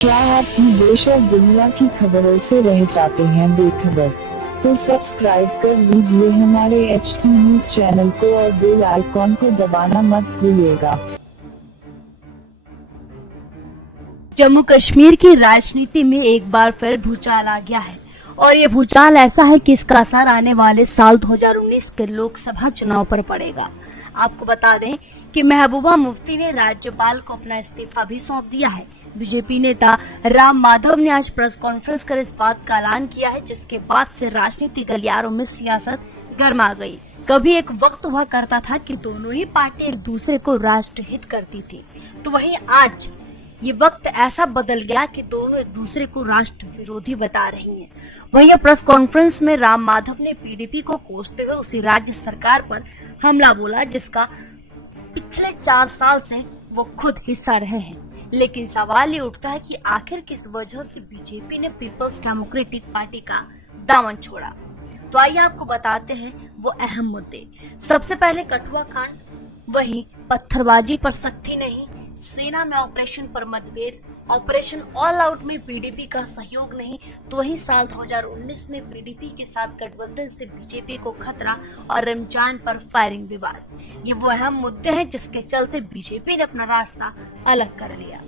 क्या आप भी देश और दुनिया की खबरों से रह जाते हैं बेखबर? तो सब्सक्राइब कर लीजिए हमारे HT न्यूज चैनल को और बेल आइकॉन को दबाना मत भूलिएगा। जम्मू कश्मीर की राजनीति में एक बार फिर भूचाल आ गया है और ये भूचाल ऐसा है कि इसका असर आने वाले साल 2019 के लोकसभा चुनाव पर पड़ेगा। आपको बता दें कि महबूबा मुफ्ती ने राज्यपाल को अपना इस्तीफा भी सौंप दिया है। बीजेपी नेता राम माधव ने आज प्रेस कॉन्फ्रेंस कर इस बात का ऐलान किया है, जिसके बाद से राजनीतिक गलियारों में सियासत गर्मा गई। कभी एक वक्त हुआ करता था कि दोनों ही पार्टी एक दूसरे को राष्ट्रहित करती थी, तो वहीं आज ये वक्त ऐसा बदल गया कि दोनों एक दूसरे को राष्ट्र विरोधी बता रही हैं। वहीं प्रेस कॉन्फ्रेंस में राम माधव ने पीडीपी को कोसते हुए उसी राज्य सरकार पर हमला बोला, जिसका पिछले 4 साल से वो खुद हिस्सा रहे हैं। लेकिन सवाल ये उठता है कि आखिर किस वजह से बीजेपी ने पीपल्स डेमोक्रेटिक पार्टी का दामन छोड़ा। तो आइए आपको बताते हैं वो अहम मुद्दे। सबसे पहले कठुआ कांड, वहीं पत्थरबाजी पर सख्ती नहीं, सेना में ऑपरेशन पर मतभेद, ऑपरेशन ऑल आउट में पीडीपी का सहयोग नहीं, तो वहीं साल 2019 में पीडीपी के साथ गठबंधन से बीजेपी को खतरा और रमजान पर फायरिंग विवाद। ये वो अहम मुद्दे हैं जिसके चलते बीजेपी ने अपना रास्ता अलग कर लिया।